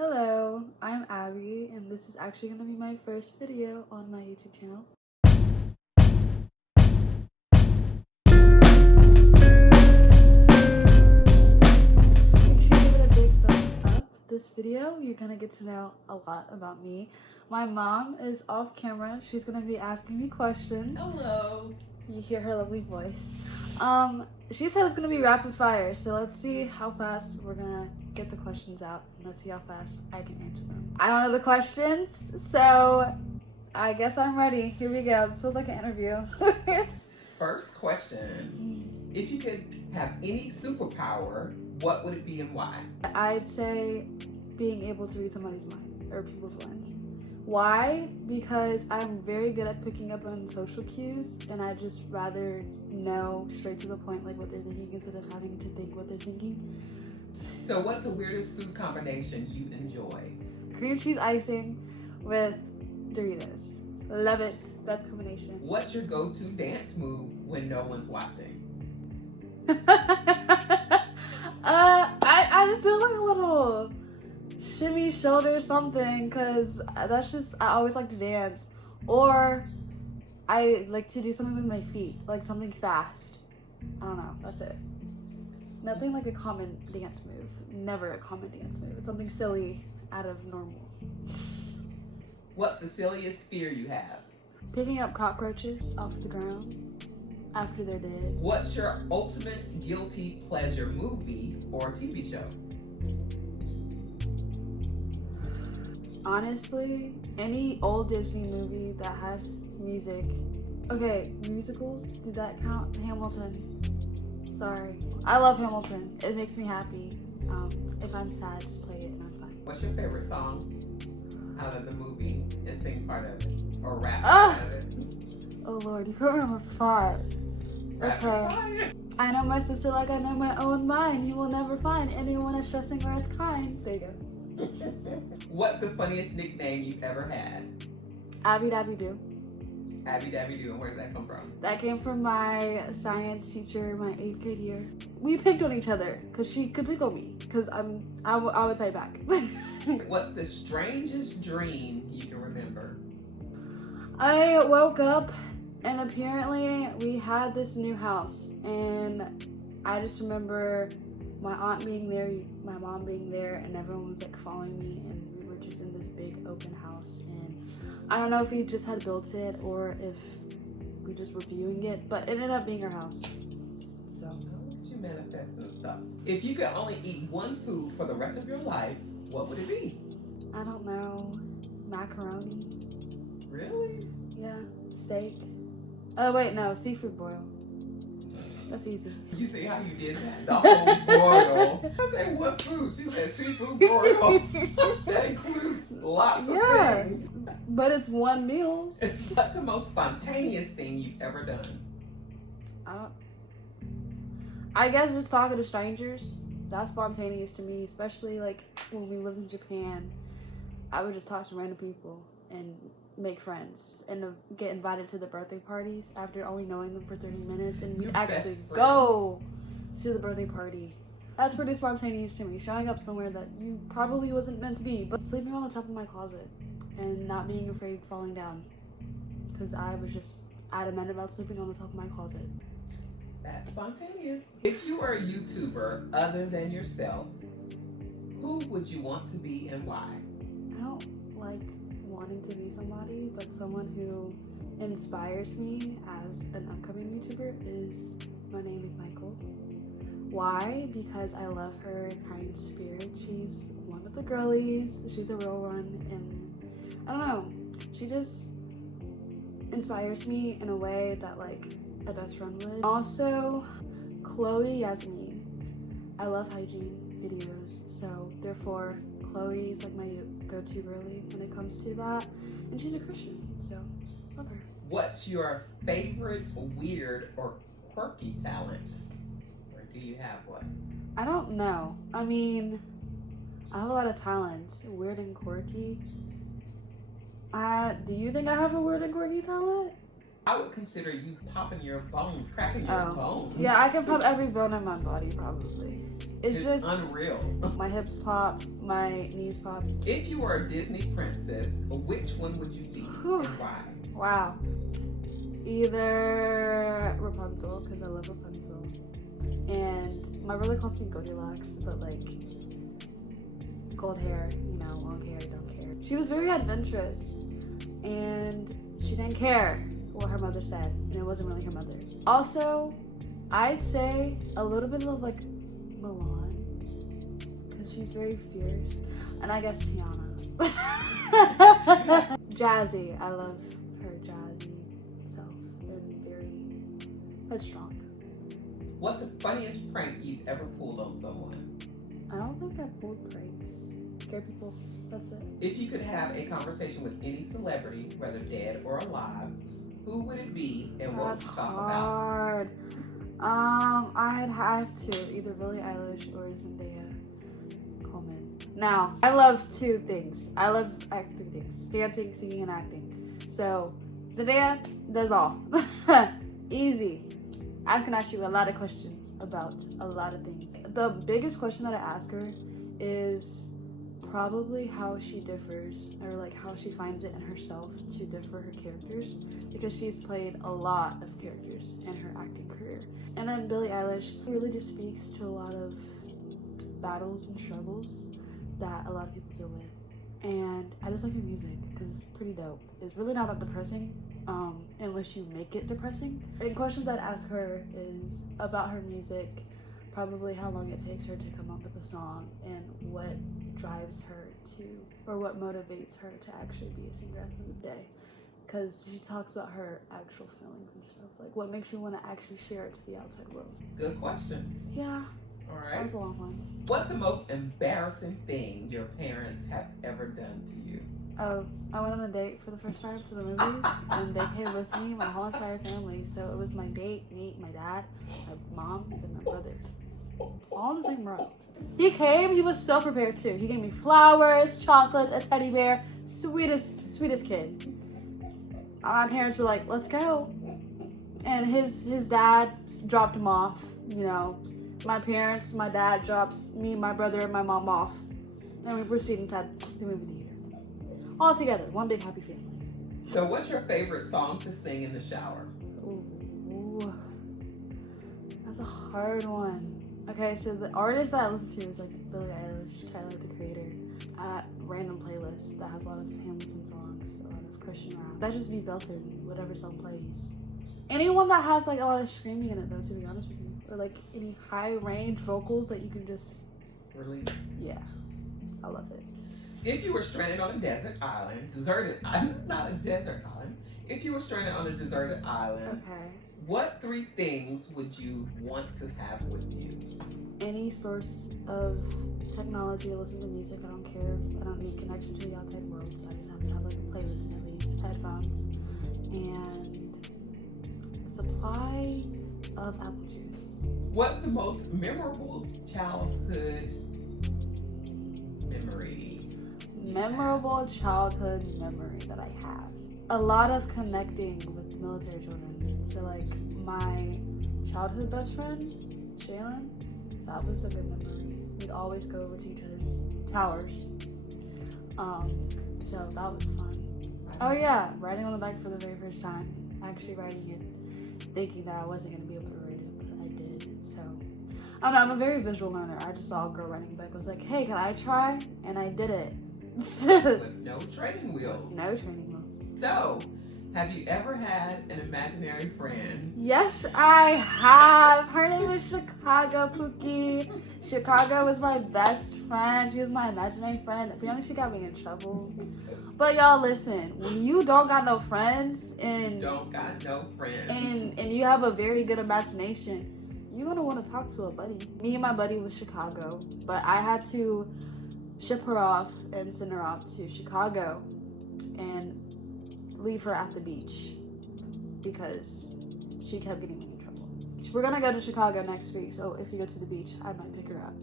Hello, I'm Abby, and this is actually going to be my first video on my YouTube channel. Make sure you give it a big thumbs up. This video, you're going to get to know a lot about me. My mom is off camera. She's going to be asking me questions. Hello. You hear her lovely voice. She said it's gonna be rapid fire, so let's see how fast we're gonna get the questions out, and let's see how fast I can answer them. I don't know the questions, so I guess I'm ready. Here we go. This feels like an interview. First question. If you could have any superpower, what would it be and why? I'd say being able to read somebody's mind, or people's minds. Why? Because I'm very good at picking up on social cues, and I'd just rather know straight to the point like what they're thinking instead of having to think what they're thinking. So what's the weirdest food combination you enjoy? Cream cheese icing with Doritos. Love it. Best combination. What's your go-to dance move when no one's watching? I just do like a little shimmy shoulder something, because that's just, I always like to dance. Or I like to do something with my feet, like something fast. I don't know, that's it. Nothing like a common dance move. Never a common dance move. It's something silly out of normal. What's the silliest fear you have? Picking up cockroaches off the ground after they're dead. What's your ultimate guilty pleasure movie or TV show? Honestly, any old Disney movie that has music. Okay, musicals, did that count? Hamilton. Sorry. I love Hamilton. It makes me happy. If I'm sad, just play it and I'm fine. What's your favorite song out of the movie and sing part of it? Or rap Ah! part of it? Oh Lord, you put me on the spot. Rapid Okay. fire. I know my sister like I know my own mind. You will never find anyone as trusting or as kind. There you go. What's the funniest nickname you've ever had? Abby Dabby Doo. Abby Dabby Doo, and where did that come from? That came from my science teacher my 8th grade year. We picked on each other because she could pick on me because I would fight back. What's the strangest dream you can remember? I woke up and apparently we had this new house, and I just remember my aunt being there, my mom being there, and everyone was like following me, and we were just in this big open house, and I don't know if we just had built it or if we just were viewing it, but it ended up being our house. So How did you manifest and stuff? If you could only eat one food for the rest of your life, what would it be? I don't know, macaroni. Really? Yeah, steak. Oh wait, no, seafood boil. That's easy. You see how you did that? The whole broil. I said, what food? She said seafood broil. That includes lots of Yeah, things. but it's one meal. What's the most spontaneous thing you've ever done? I guess just talking to strangers. That's spontaneous to me, especially like when we lived in Japan. I would just talk to random people and make friends and get invited to the birthday parties after only knowing them for 30 minutes, and we'd Your actually best friend. go to the birthday party. That's pretty spontaneous to me, showing up somewhere that you probably wasn't meant to be, but sleeping on the top of my closet and not being afraid of falling down, because I was just adamant about sleeping on the top of my closet. That's spontaneous. If you were a YouTuber other than yourself, who would you want to be and why? I don't like wanting to be somebody, but someone who inspires me as an upcoming YouTuber is my name McMichael. Why? Because I love her kind spirit. She's one of the girlies. She's a real one, and I don't know. She just inspires me in a way that like a best friend would. Also, Chloe Yasmin. I love hygiene videos, so therefore Chloe is like my go-to girly when it comes to that, and she's a Christian, so love her. What's your favorite weird or quirky talent? Or do you have one? I don't know. I mean, I have a lot of talents, weird and quirky. Do you think I have a weird and quirky talent? I would consider you popping your bones, cracking your bones. Yeah, I can pop every bone in my body probably. It's just unreal. My hips pop, my knees pop. If you were a Disney princess, which one would you be Whew. and why? Wow. Either Rapunzel, because I love Rapunzel. And my brother calls me Goldilocks, but like gold hair, long hair, don't care. She was very adventurous and she didn't care what her mother said, and it wasn't really her mother. Also, I'd say a little bit of like Mulan, because she's very fierce. And I guess Tiana. Jazzy, I love her jazzy self and very headstrong. What's the funniest prank you've ever pulled on someone? I don't think I pulled pranks. Scare people, that's it. If you could have a conversation with any celebrity, whether dead or alive, who would it be and what would you talk hard. I'd have to either Billie Eilish or Zendaya Coleman. Now, I love two things. I love three things: dancing, singing, and acting. So Zendaya does all. Easy. I can ask you a lot of questions about a lot of things. The biggest question that I ask her is probably how she differs, or like how she finds it in herself to differ her characters, because she's played a lot of characters in her acting career. And then Billie Eilish really just speaks to a lot of battles and struggles that a lot of people deal with. And I just like her music because it's pretty dope. It's really not that depressing, unless you make it depressing. And questions I'd ask her is about her music, probably how long it takes her to come up with a song, and what drives her to, or what motivates her to actually be a singer at the end of the day. Because she talks about her actual feelings and stuff, like what makes you want to actually share it to the outside world. Good questions. Yeah. All right. That was a long one. What's the most embarrassing thing your parents have ever done to you? Oh, I went on a date for the first time to the movies, and they came with me, my whole entire family. So it was my date, me, my dad, my mom, and my brother. All in the same row. He came, he was so prepared too. He gave me flowers, chocolates, a teddy bear. Sweetest kid. My parents were like, let's go. And his dad dropped him off, My parents, my dad drops me, my brother, and my mom off. And we proceed inside the movie theater. All together, one big happy family. So what's your favorite song to sing in the shower? Ooh, that's a hard one. Okay, so the artist that I listen to is like Billie Eilish, Tyler the Creator, at random playlist that has a lot of Hamilton songs, a lot of Christian rap. That just be belted, whatever song plays. Anyone that has like a lot of screaming in it though, to be honest with you. Or like any high range vocals that you can just release. Yeah, I love it. If you were stranded on a desert island, not a desert island. If you were stranded on a deserted island, okay, what three things would you want to have with you? Any source of technology to listen to music. I don't care. I don't need connection to the outside world, so I just have to have like a playlist at least, headphones, and a supply of apple juice. What's the most memorable childhood memory? Memorable childhood memory that I have. A lot of connecting with military children. So like my childhood best friend, Shaylin, that was a good memory. We'd always go over to each other's towers. So that was fun. Oh yeah, riding on the bike for the very first time. Actually riding it, thinking that I wasn't gonna be able to ride it, but I did. So I don't know, I'm a very visual learner. I just saw a girl riding a bike. I was like, hey, can I try? And I did it. With no training wheels. No training wheels. So, have you ever had an imaginary friend? Yes, I have. Her name is Chicago Pookie. Chicago was my best friend. She was my imaginary friend. Apparently, she got me in trouble. But y'all, listen. When you don't got no friends and you have a very good imagination, you're gonna want to talk to a buddy. Me and my buddy was Chicago, but I had to ship her off and send her off to Chicago and leave her at the beach because she kept getting me in trouble. We're gonna go to Chicago next week, so if you go to the beach, I might pick her up.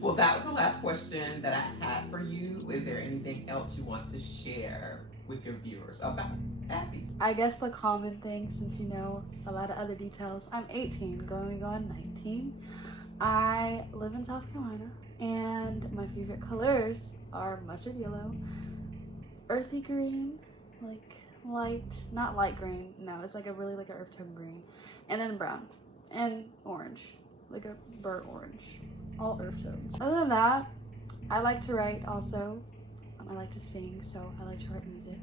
Well, that was the last question that I had for you. Is there anything else you want to share with your viewers about Abby? I guess the common thing, since you know a lot of other details, I'm 18, going on 19. I live in South Carolina, and my favorite colors are mustard yellow, earthy green, like light, not light green, no, it's like a really like an earth tone green, and then brown, and orange, like a burnt orange, all earth tones. Other than that, I like to write also. I like to sing, so I like to write music.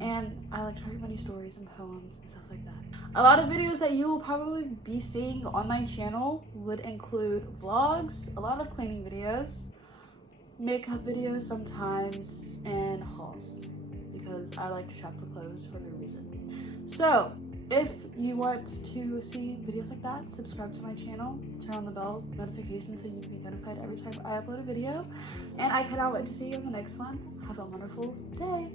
And I like to write funny stories and poems and stuff like that. A lot of videos that you will probably be seeing on my channel would include vlogs, a lot of cleaning videos, makeup videos sometimes, and hauls, because I like to shop for clothes for no reason. So, if you want to see videos like that, subscribe to my channel, turn on the bell notification so you can be notified every time I upload a video. And I cannot wait to see you in the next one. Have a wonderful day.